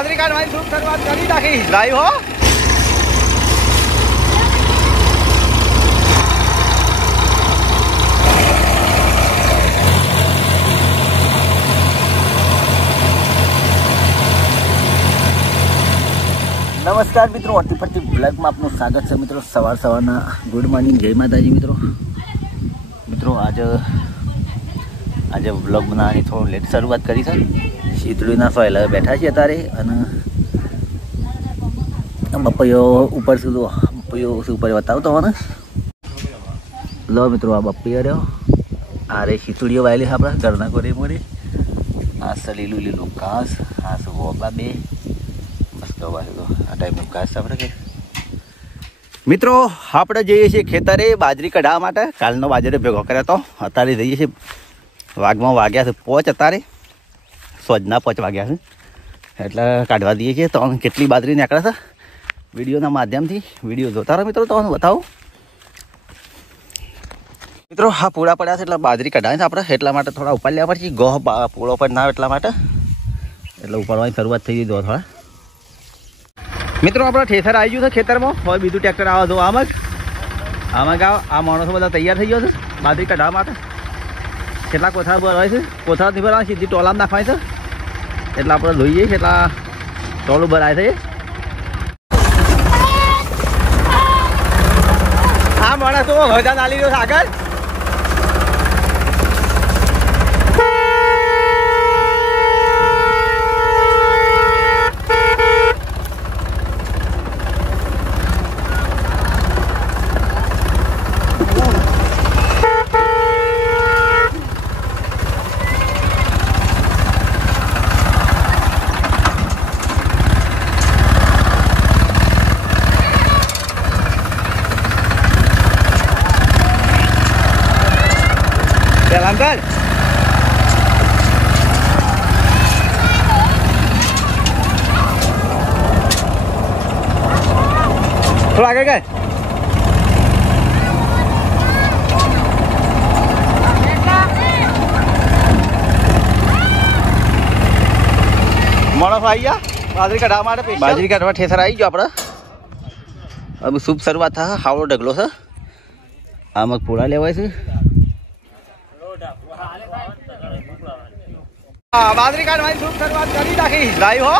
બાદરી કાઢવાની શુભ શરૂઆત કરી નાખી લાઈવ હો। नमस्कार मित्रों, अटी फटी ब्लॉग में आपનું स्वागत है। मित्रों सवार सवारना गुड मॉर्निंग, जय माताजी। मित्रों आज ब्लॉग बनाने थोड़ा लेट शुरुआत करी है। शीतळीना फैला बैठा है अतारे बप्पयो ऊपर से तो बप्पयो से ऊपर बताओ तो ना लो मित्रों आ बप्पयो रहो आ रे शीतळीओ वायली है अपना घरना कोरे मोरे आ लीलू लीलू घास आ वोबा बे बस तो आ टाइप घास આપણે કે મિત્રો આપણે જઈએ છીએ ખેતરે બાજરી કઢાવવા માટે। કાલનો બાજરી ભેગો કર્યો તો અત્યારે જઈએ છીએ વાગમાં વાગ્યા છે 5 અત્યારે સોજના 5 વાગ્યા છે એટલે કાઢવા દઈએ છીએ। તો કેટલી બાજરી નીકળે છે વિડીયોના માધ્યમથી વિડીયો જોતા રહો મિત્રો। તમને બતાવું મિત્રો હા પૂળા પડ્યા છે એટલે બાજરી કઢાવી છે આપણે એટલા માટે થોડા ઉપાડ લેવા પડશે। ગોહ પૂળો પર ના એટલા માટે એટલે ઉપાડવાની શરૂઆત થઈ ગઈ દો થોડા। મિત્રો આપણે ઠેસર આવી ગયું છે ખેતરમાં। હવે બીજું ટ્રેક્ટર આવે તો આમ ગાવ આ માણસો બધા તૈયાર થઈ ગયો છે બાજરી કઢાવવા માટે। કેટલા કોથળા ભરવાય છે, કોથળાથી ભરવા સીધી ટોલામાં નાખવાય છે એટલે આપણે જોઈએ કેટલા ટોલું ભરાય છે। આ માણસો હજાર નાલી રહ્યો છે આગળ। अंकल थोड़ा आगे गए माणस आई गया बाजरी काढ़वा माटे। बाजरी काढ़वा ठेसर आई गयो आपणे। अब शुभ शुरुआत था। हावड़ो ढगलो है आम पूरा लेवाय छे। બાદરી કાઢવાની શુભ શરૂઆત કરી નાખી લાઈવ હો।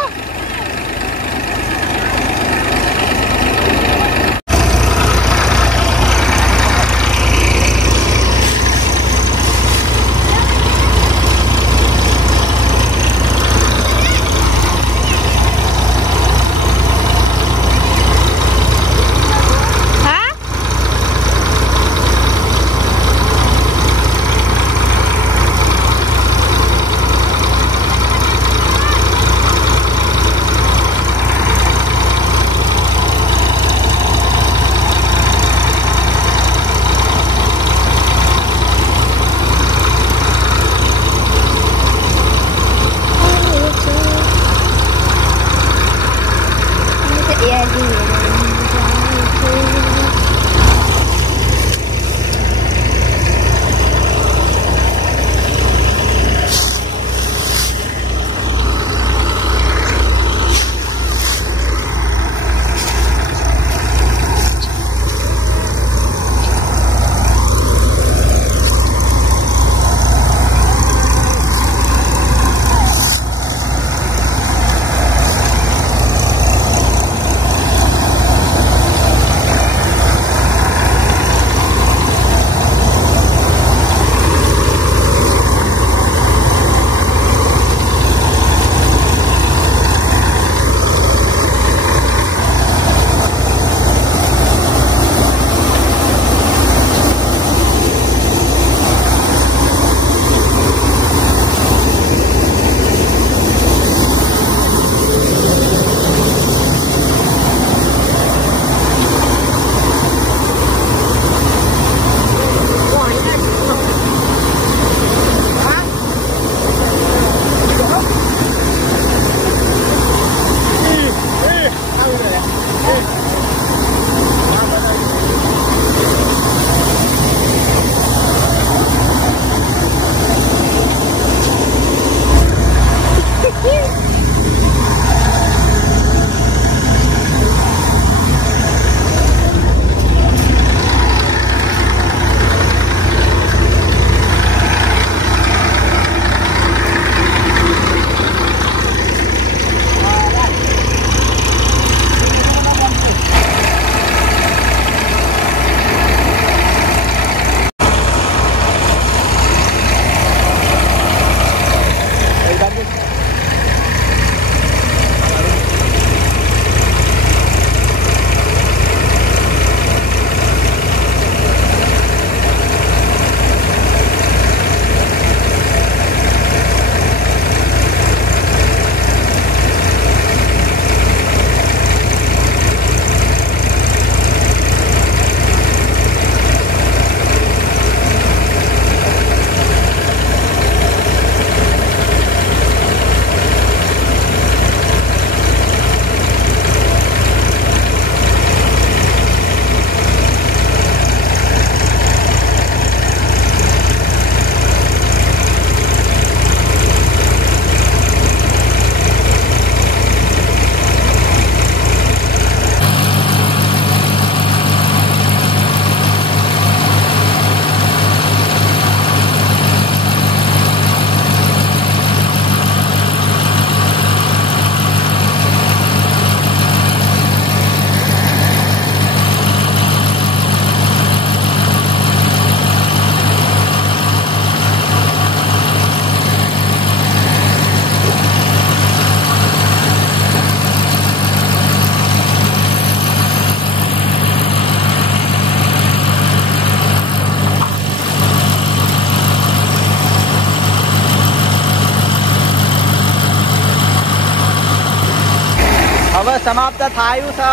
સમાપ્ત થયું છે.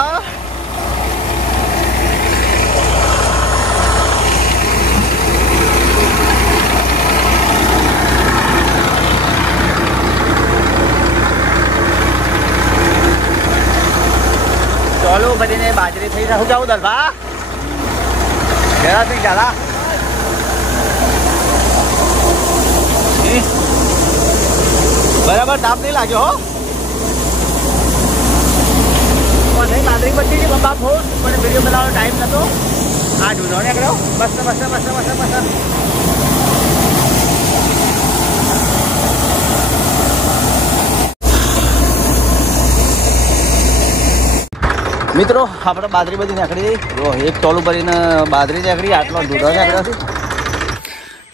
ચાલો બધીને બાજરી થઈ રહું જાઉં દરભા જરા ચાલા બરાબર તાપ નહીં લાગ્યો હો. બાજરી બધી છે બાપ હો મને વિડીયો બનાવવાનો ટાઈમ નતો. આ ઢૂંઢો નીકળ્યો મસ્ત મસ્ત મસ્ત મસ્ત મસ્ત. મિત્રો આપણે બાજરી બધી નીકળી જો એક ટોલું ભરીને બાજરી નીકળી આટલો ઢૂંઢો નીકળ્યો છે.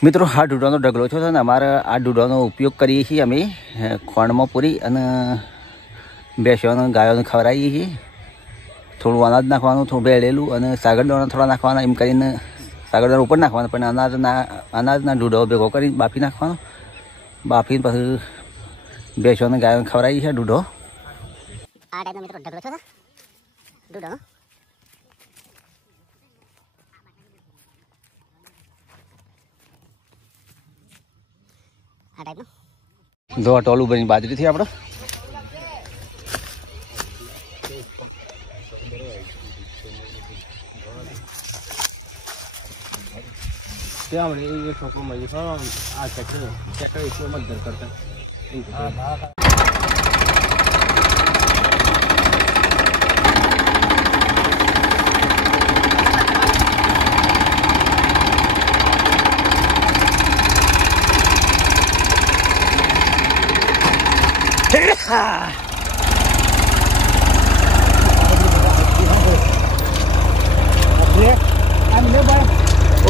મિત્રો આ ઢૂંઢાનો ઢગલો છે ને અમારે આ ઢૂંઢાનો ઉપયોગ કરીએ છીએ અમે ખોણમાં પૂરી અને ભેંસોને ગાયોને ખવડાવીએ છીએ. થોડું અનાજ નાખવાનું થોડું ભેળેલું અને સાગરદાણા થોડા નાખવાના એમ કરીને સાગરદાણા ઉપર નાખવાના પણ અનાજના ઢૂંઢો ભેગો કરીને બાફી નાખવાનો. બાફીને પછી ભેંસોને ગાયોને ખવડાવીએ છીએ ઢૂંઢો. આ ટાઈપનો મિત્રો ઢગલો છે ઢૂંઢો. આ ટાઈપનો જો ટોલું ભરીને બાજરી થી આપણે છોકરો મળી આ ચક્ર મત કરતા.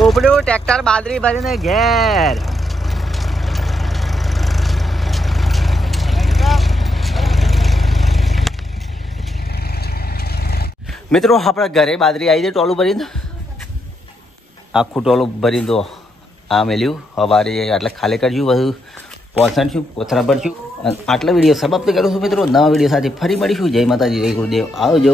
ઉપડ્યું ટ્રેક્ટર બાજરી ભરીને ઘેર. મિત્રો આપણા ઘરે બાજરી આવી જાય ટોલું ભરીને આખું ટોલું ભરીને તો આ મેલ્યું સવારે એટલે ખાલી કરશું બધું પહોંચાડશું કોથરા ભરશું અને આટલા વિડીયો સમાપ્ત કરું છું. મિત્રો નવા વિડીયો સાથે ફરી મળીશું. જય માતાજી જય ગુરુદેવ આવજો.